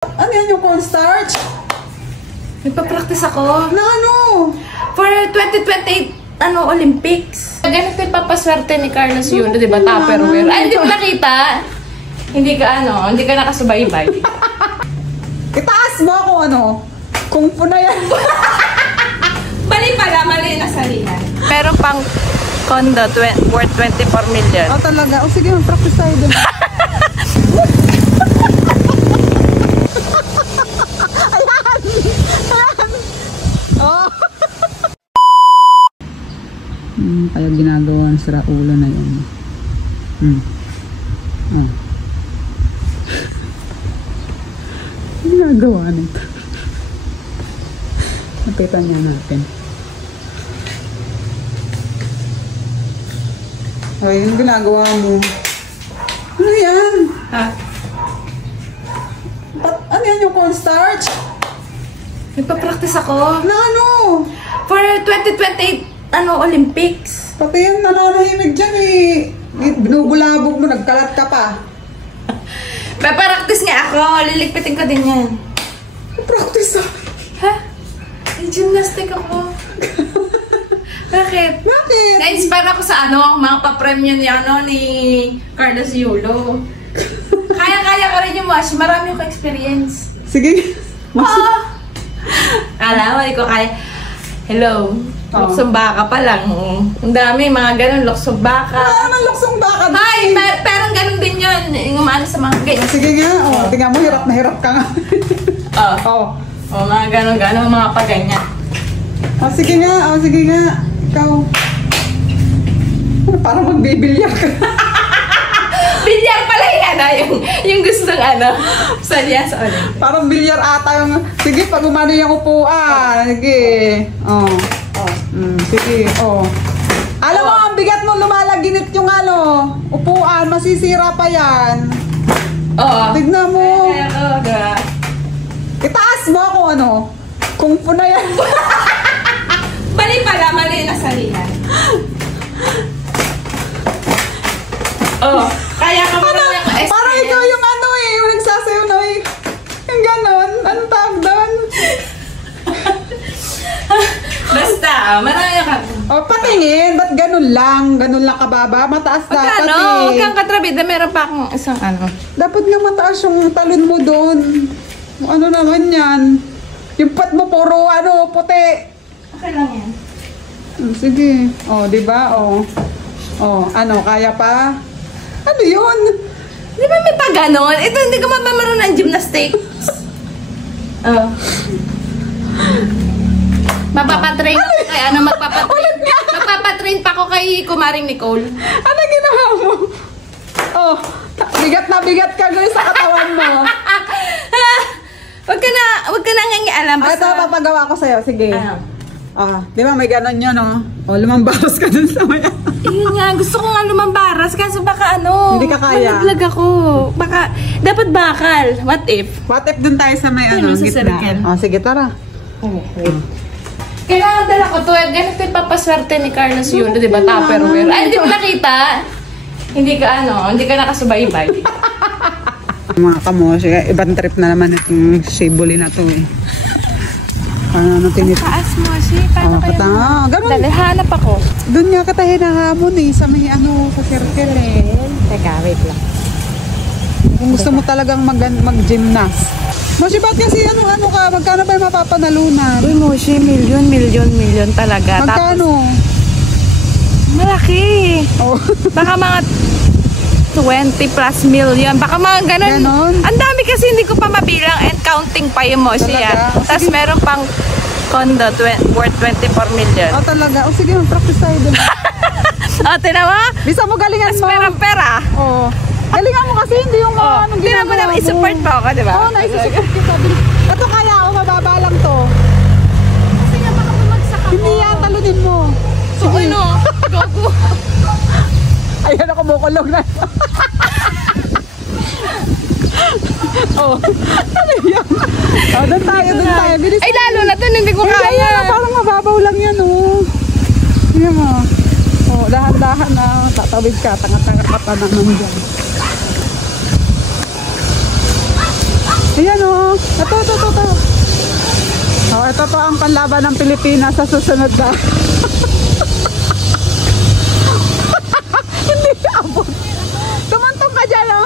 Ano yan yung cornstarch? Nagpa-practice ako. Na ano? For 2028, Olympics. Ganito yung papaswerte ni Carlos Yulo, di ba? Tupperware. Ay, hindi mo nakita? Hindi ka nakasubaybay. Itaas mo ako kung po na yan. Mali pala, mali na salihan. Meron pang condo worth 24 million. Oh, talaga? O sige, mag-practice tayo dun. Ayan! Ayan! Oh! Kaya ginagawa ng sira ulo na yun. Oh. Ginagawa nito. Napitan niya natin. Ay, yung ginagawa mo. Ano yan? Ha? Ano yan yung cornstarch? Nagpa-practice ako. Na ano? For 2028, Olympics. Pati yung nananahimik dyan binubulabog mo, nagkalat ka pa. Papractice nga ako. Liligpitin ko din yan. Practice Ha? Ay, gymnastic ako. Bakit? Bakit? Na-inspire ako sa mga pa-premium ni Carlos Yulo. Kaya ko rin yung wash. Marami akong experience. Sige. Alam mo, ko kaya. Hello. Luksong baka pa lang. Ang dami, mga ganun. Luksong baka. Ano luksong baka? Ay, pero ganun din yun. Yung umano sa mga games. Sige nga. Tingnan mo, hirap na hirap ka nga. Mga ganun, mga paganyan. Sige nga. Sige nga. Ikaw. Parang magbibilyar ka. Bilyar pala yung gustong salihan sa ulit. Parang bilyar ata yung... Sige, pag umano yung upuan. Sige. Sige. Alam mo, ang bigat mo lumalaginit yung upuan. Masisira pa yan. Tignan mo. Itaas mo ako kung po na yan. Mali pala, mali na salihan. Kaya ka parang parang ikaw yung yung nagsasayaw yung ganon. Anong tawag doon? Basta, marami ka. Patingin. Ba't ganun lang? Ganun lang kababa? Mataas dapat Huwag kang katrabida. Meron pa akong isang Dapat nga mataas yung talon mo doon. Ano naman yan? Yung pat mo puro puti. Okay lang yan. Sige. Diba? Kaya pa? Ano yun? Di ba may pa ganon? Ito, hindi ko mapamaroon ng gymnastics. Mapapatrain ako kay magpapatrain pa ako kay Kumaring Nicole. Ano ginawa mo? Bigat na bigat ka guys sa katawan mo. Wag ka na ngangialam. Ito, papagawa ko sa'yo. Sige. Di ba may ganon yun, lumambaras ka dun sa maya. Yun nga, gusto ko nga lumambaras. Kaso baka hindi ka kaya. malaglag ako. Baka, dapat bakal. What if? What if dun tayo sa may sa gitna? circle. Sige, tara. Kailangan dala ko to. Ganito yung papaswerte ni Carlos Yulo, di ba? Tupperware. Ay, hindi mo nakita? Hindi ka nakasubaybay. Mga kamosi, ibang trip na naman itong Shibuli na to tinito? Taas mo, paano kayo? Ganun. Dali, hanap ako. Doon nga kita hinahamon sa may sa circle Teka, wait lang. Kung gusto mo talagang mag-gymnast. Moshi, ba't kasi ka? Magkano ba yung mapapanalunan? Uy, Moshi, million talaga. Magkano? Tapos, malaki. Baka mga 20 plus million. Baka mga ganun. Ang dami kasi hindi ko pa mabilang and counting pa yung Moshi. Tapos meron pang condo worth 24 million. Talaga? Sige, mag-practice tayo dun. Tinawa? Bisa mo galingan mo. Pera. Galingan mo kasi hindi yung mga Tinawa mo naman, isupport pa ako, di ba? Naisusupport kita. Ito kaya mababa lang to. Kasi nga baka bumagsak ako. Hindi yan, talunin mo. Gogo. Ayan, kumukulog na. Ano yan? Doon tayo. Bilis. Ay, lalo na to, hindi ko kaya. Parang mababaw lang yan, Tingnan mo. Dahan-dahan na. Tatawid ka. Tanga-tanga ka pa naman dyan. Ayan o. Ito. Oh, ito po ang panlaban ng Pilipinas sa susunod na. Hindi abot. Tumantong ka dyan o.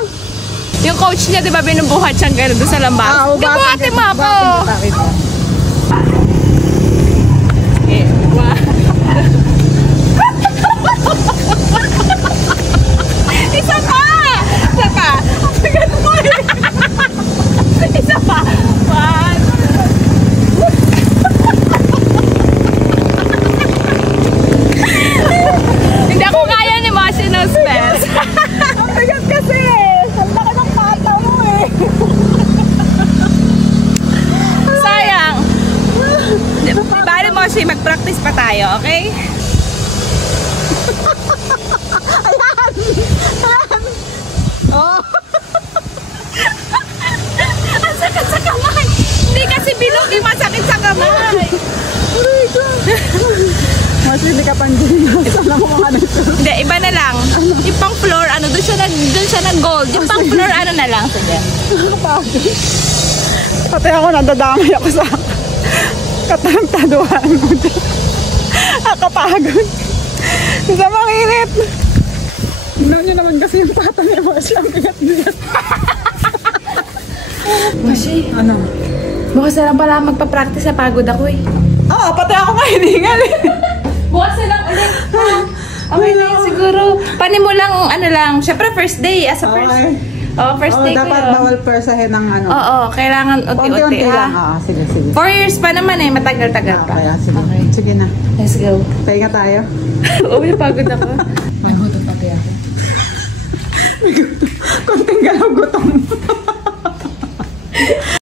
Yung coach niya, di ba, binubuhat siyang gano'n doon sa lambat? Gabuhatin mo ako! Isa pa! Isa pa! One. Hindi ako kaya ni Moshi ng spells. Ang bigat kasi eh. Ang laki ng pata mo eh. Sayang. Bali Moshi, mag-practice pa tayo, okay? Ayan. Oh. Ang sakit sa kamay. Hindi kasi bilog, masakit sa kamay. Mas hindi ka pang genius. Alam mo kung ano ito. Hindi, iba na lang. Yung pang floor, ano, doon siya nag-gold. Yung pang floor, ano na lang. Sige. Pati ako nadadamay ako sa katantaduhan mo dyan. Nakapagod. Sa mga init. Tignan nyo naman kasi yung pata niya. Mas lang bigat-bigat. Moshi, Ano? bukas na lang pala magpa-practice, pagod ako eh. Oo, pati ako nga hiningal eh. Bukas na lang ulit. Okay na yun siguro. Paano mo lang, ano lang, syempre first day, as a first. Okay. Oh, first day ko dapat yun. bawal persahin ng ano. Oo, kailangan unti-unti Unti-unti lang. ha. Sige. 4 years pa naman eh, matagal-tagal pa. Kaya sige. Sige na. Let's go. Pahinga tayo. Uy, pagod ako. May gutom pati ako. Konting galaw gutom.